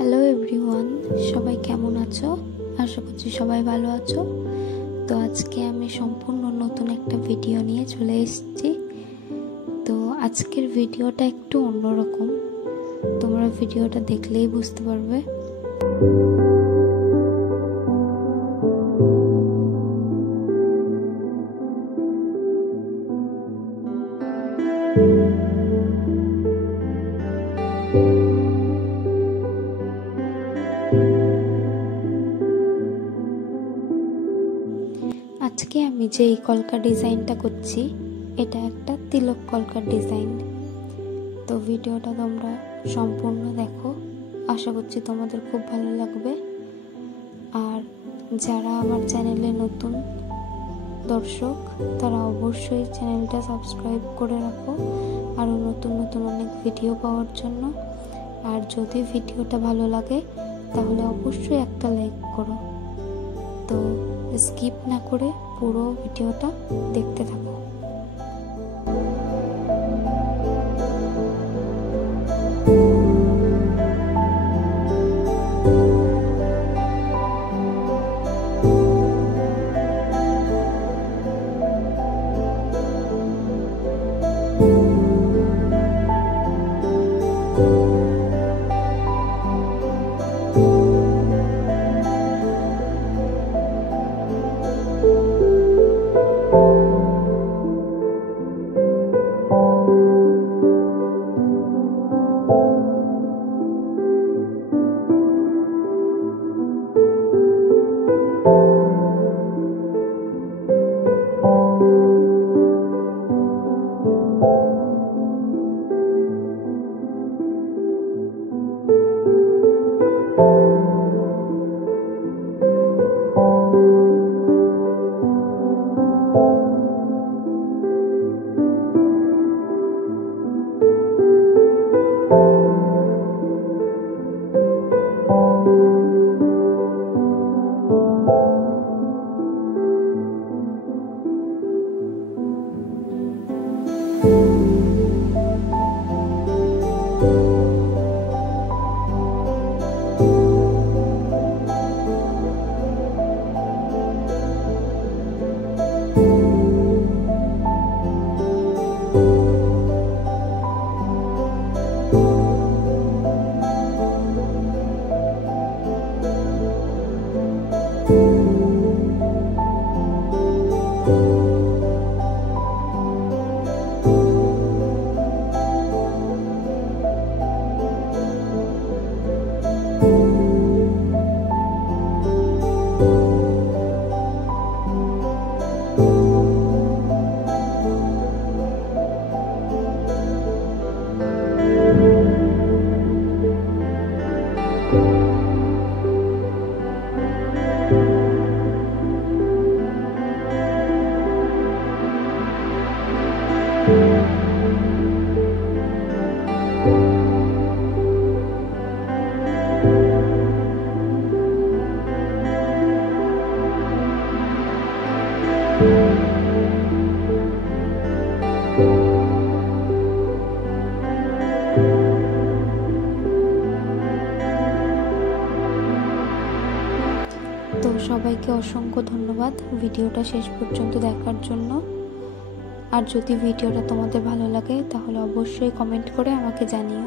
Hello everyone, সবাই কেমন আছো? আশা করছি সবাই ভালো আছো। তো আজকে আমি সম্পূর্ণ নতুন একটা ভিডিও নিয়ে চলে এসেছি। তো আজকের ভিডিওটা একটু অন্যরকম, তোমরা ভিডিওটা দেখলেই বুঝতে পারবে। আজকে আমি যে এই কলকার ডিজাইনটা করছি, এটা একটা তিলক কলকার ডিজাইন। তো ভিডিওটা তোমরা সম্পূর্ণ দেখো, আশা করছি তোমাদের খুব ভালো লাগবে। আর যারা আমার চ্যানেলে নতুন দর্শক, তারা অবশ্যই চ্যানেলটা সাবস্ক্রাইব করে রাখো আরও নতুন নতুন অনেক ভিডিও পাওয়ার জন্য। আর যদি ভিডিওটা ভালো লাগে তাহলে অবশ্যই একটা লাইক করো। তো স্কিপ না করে পুরো ভিডিওটা দেখতে থাকো। তো সবাইকে অসংখ্য ধন্যবাদ ভিডিওটা শেষ পর্যন্ত দেখার জন্য। আর যদি ভিডিওটা তোমাদের ভালো লাগে তাহলে অবশ্যই কমেন্ট করে আমাকে জানিও।